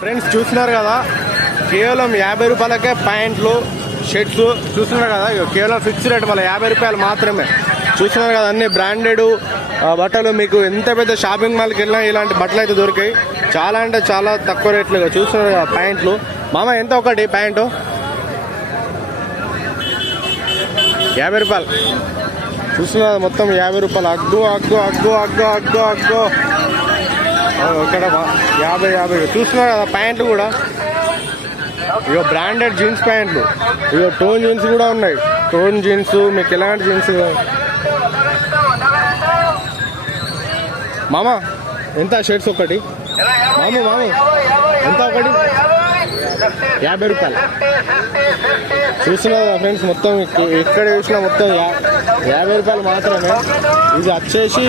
Friends చూస్తున్నారు కదా, కేవలం 50 రూపాయలకే ప్యాంట్లు షర్ట్స్ చూస్తున్నారు కదా. కేవలం ఫిక్స్ రేట్ మళ్ళీ 50 రూపాయలు మాత్రమే. చూస్తున్నారు కదా, అన్ని బ్రాండెడ్ బట్టలు. మీకు ఎంత పెద్ద షాపింగ్ మాల్కి వెళ్ళినా ఇలాంటి బట్టలు అయితే దొరికాయి. చాలా అంటే చాలా తక్కువ రేట్లుగా చూస్తున్నారు కదా ప్యాంట్లు. మామ ఎంత ఒకటి ప్యాంటు? 50 రూపాయలు. చూస్తున్నారు మొత్తం 50 రూపాయలు. అగ్గు అగ్గు అగ్గు అగ్గు అగ్గు అగ్గు ఇక్కడ 50 చూస్తున్నారు కదా. ప్యాంట్లు కూడా ఇక బ్రాండెడ్ జీన్స్ ప్యాంట్లు, ఇక టోన్ జీన్స్ కూడా ఉన్నాయి. టోన్ జీన్స్ మీకు ఎలాంటి జీన్స్ మామ ఎంత షర్ట్స్ ఒకటి? మామ ఎంత ఒకటి? 50 రూపాయలు. చూస్తున్నారు ఫ్రెండ్స్, మొత్తం ఎక్కడ చూసినా మొత్తం 50 రూపాయలు మాత్రమే. ఇది వచ్చేసి